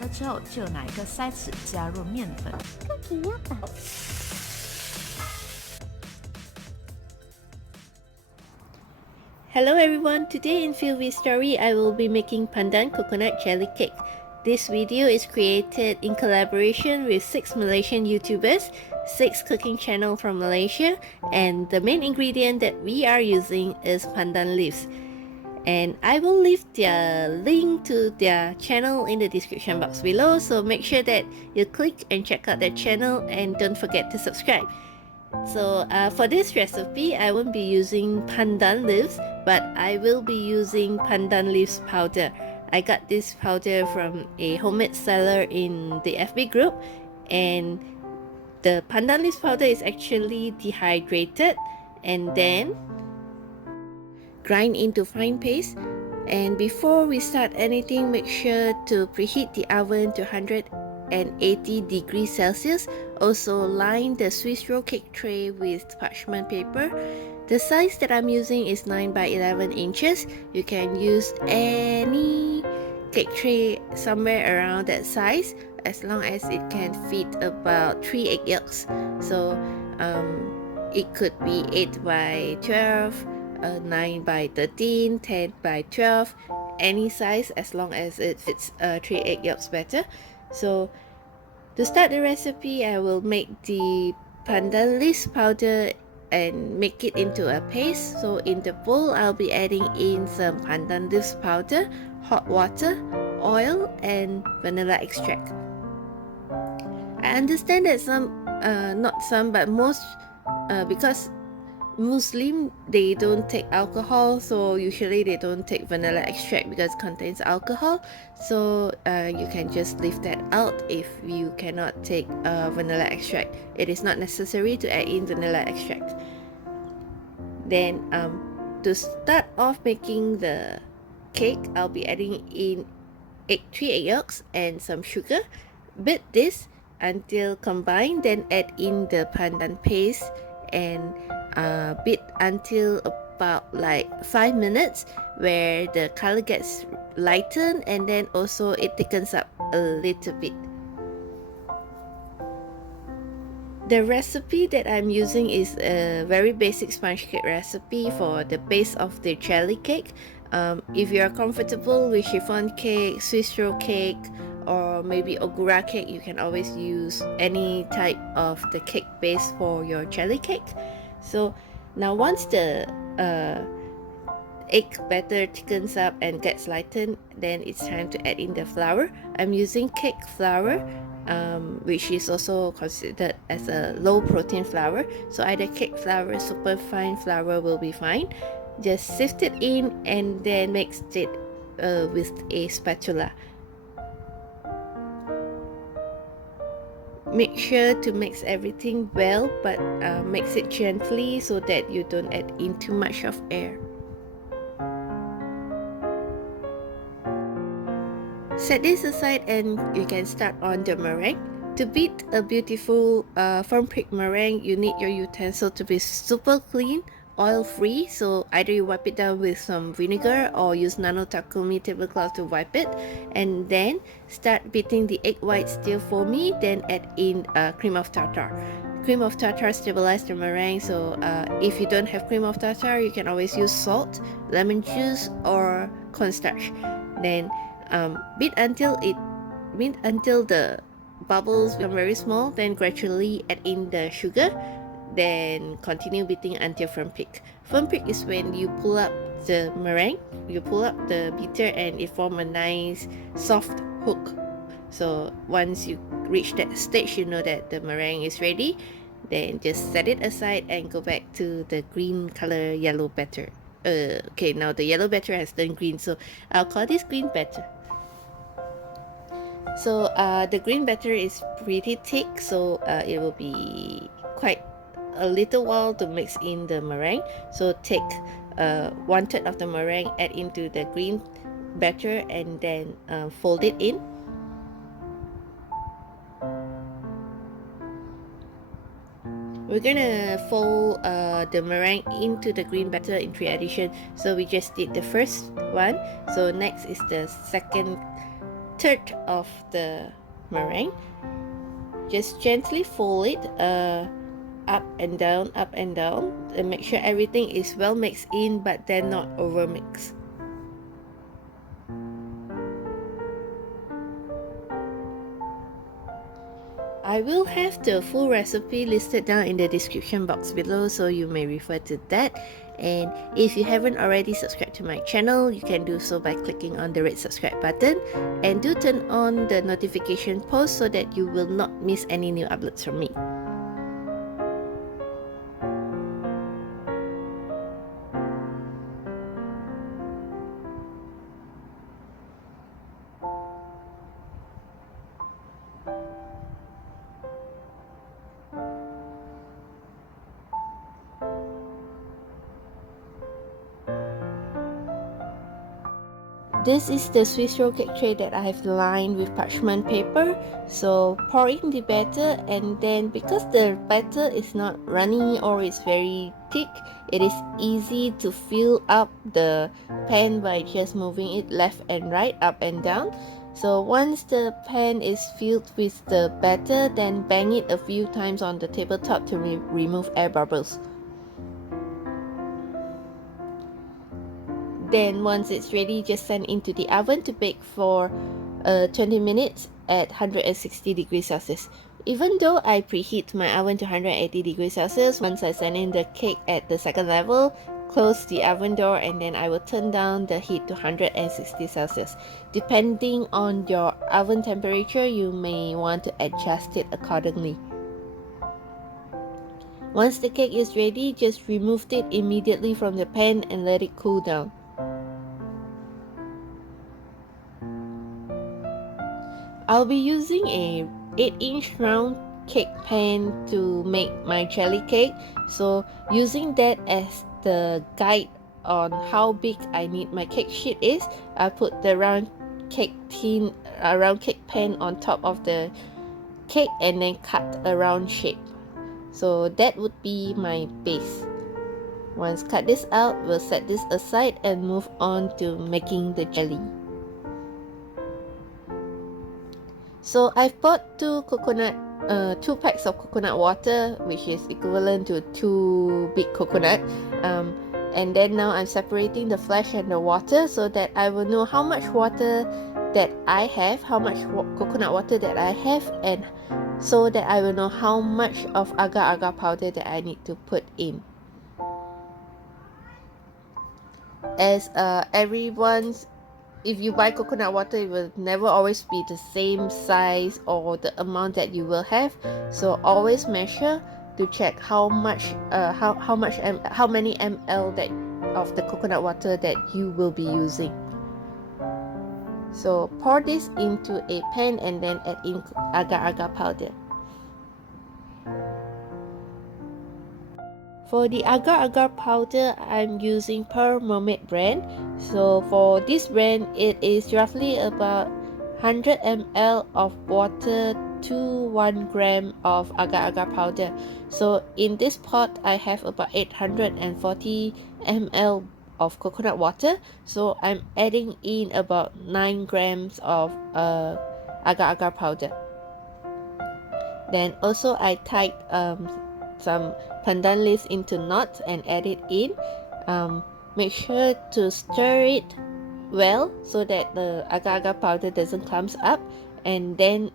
了之后，就拿一个筛子加入面粉。Hello everyone, today in philviestory I will be making pandan coconut jelly cake. This video is created in collaboration with 6 Malaysian YouTubers, 6 cooking channels from Malaysia, and the main ingredient that we are using is pandan leaves. And I will leave their link to their channel in the description box below, so make sure that you click and check out their channel and don't forget to subscribe. So for this recipe, I won't be using pandan leaves, but I will be using pandan leaves powder. I got this powder from a homemade seller in the FB group, and the pandan leaves powder is actually dehydrated and then grind into fine paste. And before we start anything, make sure to preheat the oven to 180 degrees Celsius. Also line the Swiss roll cake tray with parchment paper. The size that I'm using is 9 by 11 inches. You can use any cake tray somewhere around that size, as long as it can fit about 3 egg yolks. So it could be 8 by 12, 9 by 13, 10 by 12, any size as long as it fits 3 egg yolks better. So to start the recipe, I will make the pandan leaves powder and make it into a paste. So in the bowl, I'll be adding in some pandan leaves powder, hot water, oil, and vanilla extract. I understand that not some, but most, because Muslim, they don't take alcohol, so usually they don't take vanilla extract because it contains alcohol. So you can just leave that out if you cannot take vanilla extract. It is not necessary to add in vanilla extract. Then to start off making the cake, I'll be adding in 3 egg yolks and some sugar. Beat this until combined, then add in the pandan paste and beat until about like 5 minutes, where the color gets lightened and then also it thickens up a little bit. The recipe that I'm using is a very basic sponge cake recipe for the base of the jelly cake. If you are comfortable with chiffon cake, Swiss roll cake, or maybe ogura cake, you can always use any type of the cake base for your jelly cake. So now once the egg batter thickens up and gets lightened, then it's time to add in the flour. I'm using cake flour, which is also considered as a low protein flour. So either cake flour, superfine flour will be fine. Just sift it in and then mix it with a spatula. Make sure to mix everything well, but mix it gently so that you don't add in too much of air. Set this aside and you can start on the meringue. To beat a beautiful firm prick meringue, you need your utensil to be super clean, oil-free, so either you wipe it down with some vinegar or use nano takumi tablecloth to wipe it, and then start beating the egg white still foamy, then add in cream of tartar. Cream of tartar stabilizes the meringue, so if you don't have cream of tartar, you can always use salt, lemon juice, or cornstarch. Then beat until the bubbles become very small, then gradually add in the sugar. Then continue beating until firm prick. Firm prick is when you pull up the meringue, you pull up the beater and it forms a nice soft hook. So once you reach that stage, you know that the meringue is ready. Then just set it aside and go back to the green color yellow batter. Okay, now the yellow batter has turned green, so I'll call this green batter. So the green batter is pretty thick, so it will be quite a little while to mix in the meringue. So take 1/3 of the meringue, add into the green batter, and then fold it in. We're gonna fold the meringue into the green batter in 3 addition. So we just did the first one. So next is the second third of the meringue. Just gently fold it up and down, and make sure everything is well mixed in, but then not over mixed. I will have the full recipe listed down in the description box below, so you may refer to that. And if you haven't already subscribed to my channel, you can do so by clicking on the red subscribe button, and do turn on the notification post so that you will not miss any new uploads from me. This is the Swiss roll cake tray that I have lined with parchment paper. So pour in the batter, and then because the batter is not runny or it's very thick, it is easy to fill up the pan by just moving it left and right, up and down. So once the pan is filled with the batter, then bang it a few times on the tabletop to remove air bubbles. Then once it's ready, just send into the oven to bake for 20 minutes at 160 degrees Celsius. Even though I preheat my oven to 180 degrees Celsius, once I send in the cake at the second level, close the oven door, and then I will turn down the heat to 160 Celsius. Depending on your oven temperature, you may want to adjust it accordingly. Once the cake is ready, just remove it immediately from the pan and let it cool down. I'll be using a 8-inch round cake pan to make my jelly cake, so using that as the guide on how big I need my cake sheet is, I put the round cake pan on top of the cake and then cut a round shape. So that would be my base. Once cut this out, we'll set this aside and move on to making the jelly. So I've bought two packs of coconut water, which is equivalent to 2 big coconut. And then now I'm separating the flesh and the water so that I will know how much water that I have, how much coconut water that I have, and so that I will know how much of agar-agar powder that I need to put in. As if you buy coconut water, it will never always be the same size or the amount that you will have. So always measure to check how many ml of the coconut water that you will be using. So pour this into a pan and then add in agar-agar powder. For the agar-agar powder, I'm using Pearl Mermaid brand. So for this brand, it is roughly about 100 ml of water to 1 gram of agar-agar powder. So in this pot, I have about 840 ml of coconut water. So I'm adding in about 9 grams of agar-agar powder. Then also I tied some pandan leaves into knots and add it in. Make sure to stir it well so that the agar-agar powder doesn't clump up, and then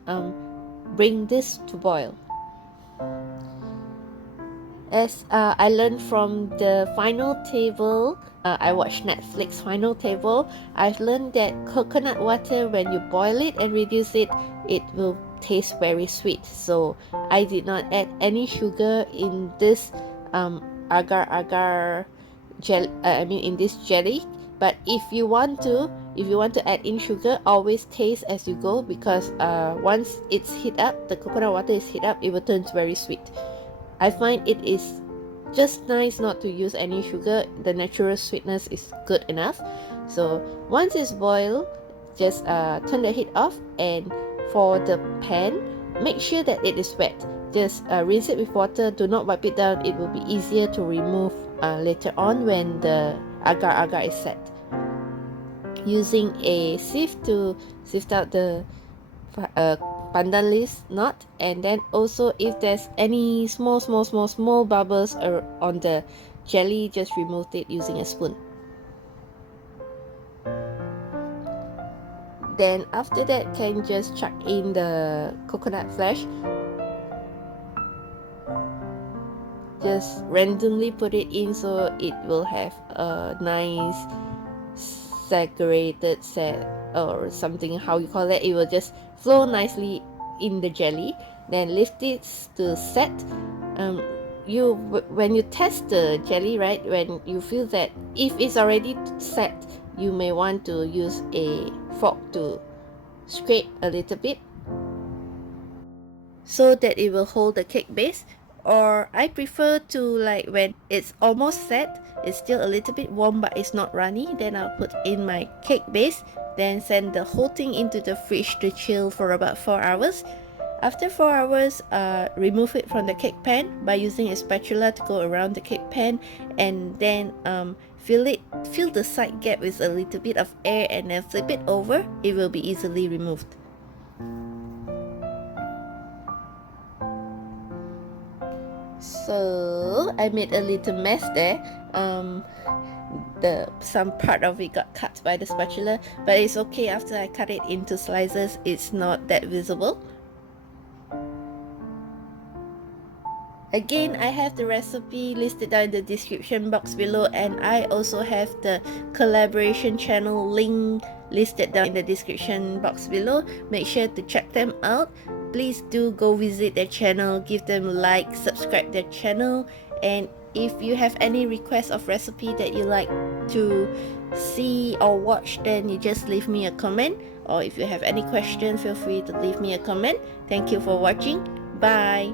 bring this to boil. As I learned from the final table, I watched Netflix final table, I've learned that coconut water, when you boil it and reduce it, it will taste very sweet. So I did not add any sugar in this agar-agar gel. In this jelly. But if you want to add in sugar, always taste as you go, because once it's heat up, the coconut water is heat up, it will turn very sweet. I find it is just nice not to use any sugar. The natural sweetness is good enough. So once it's boiled, just turn the heat off, and for the pan, make sure that it is wet. Just rinse it with water, do not wipe it down. It will be easier to remove later on when the agar-agar is set. using a sieve to sift out the pandan leaves knot, and then also if there's any small bubbles on the jelly, just remove it using a spoon. Then after that, can just chuck in the coconut flesh. Just randomly put it in so it will have a nice saturated set or something, how you call it. It will just flow nicely in the jelly. Then lift it to set. When you test the jelly, right, when you feel that if it's already set, you may want to use a fork to scrape a little bit so that it will hold the cake base. Or I prefer to, like, when it's almost set, it's still a little bit warm but it's not runny, then I'll put in my cake base, then send the whole thing into the fridge to chill for about 4 hours. After 4 hours, remove it from the cake pan by using a spatula to go around the cake pan, and then fill the side gap with a little bit of air and then flip it over. It will be easily removed. So I made a little mess there. Some part of it got cut by the spatula, but it's okay. After I cut it into slices, it's not that visible. Again, I have the recipe listed down in the description box below, and I also have the collaboration channel link listed down in the description box below. Make sure to check them out. Please do go visit their channel, give them a like, subscribe their channel, and if you have any requests of recipe that you like to see or watch, then you just leave me a comment, or if you have any question, feel free to leave me a comment. Thank you for watching. Bye.